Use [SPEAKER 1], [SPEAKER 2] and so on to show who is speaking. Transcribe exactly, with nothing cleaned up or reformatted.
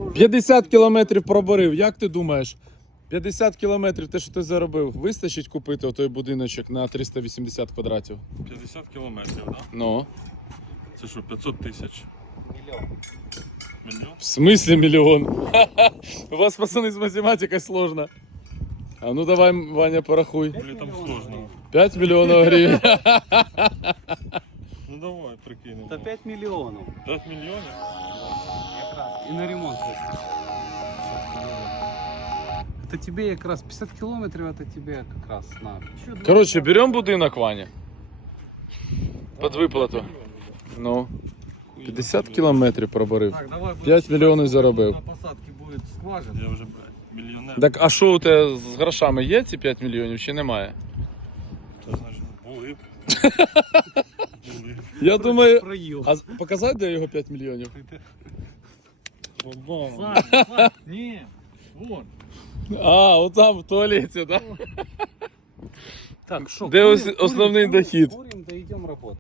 [SPEAKER 1] п'ятдесят кілометрів проборив, як ти думаєш? п'ятдесят кілометрів, те, що ти заробив, вистачить купити отой будиночок на триста вісімдесят квадратів?
[SPEAKER 2] п'ятдесят кілометрів, так? Да?
[SPEAKER 1] Ну.
[SPEAKER 2] Це що, п'ятсот тисяч?
[SPEAKER 3] Миллион.
[SPEAKER 2] Мільйон?
[SPEAKER 1] В смысле миллион? У вас, пацаны, с математикой сложно. А ну давай, Ваня, порахуй.
[SPEAKER 2] Блін, там сложно.
[SPEAKER 1] п'ять миллионов гривен.
[SPEAKER 2] Ну давай, прикинемо.
[SPEAKER 3] Это пять миллионов.
[SPEAKER 2] п'ять мільйонів?
[SPEAKER 3] И на ремонт. Это тебе как раз пятьдесят километров, это тебе как раз на.
[SPEAKER 1] Короче, берем будинок, Ваня. Под выплату. Ну. п'ятдесят кілометрів проборив.
[SPEAKER 3] Так, давай.
[SPEAKER 1] п'ять мільйонів заробив.
[SPEAKER 3] На посадке будет скважина.
[SPEAKER 2] Я вже, блядь, мільйонер.
[SPEAKER 1] Так, а що у тебе з грошами є ці п'ять мільйонів чи немає?
[SPEAKER 2] Це значить, були. Були.
[SPEAKER 1] Я думаю,
[SPEAKER 3] Проел.
[SPEAKER 1] а показати, де його п'ять мільйонів?
[SPEAKER 2] Сань, Сань, ні, вон.
[SPEAKER 1] А, от там в туалеті, так?
[SPEAKER 3] Так, что?
[SPEAKER 1] Де ос- основний дохід?
[SPEAKER 3] Курим, да идем работать.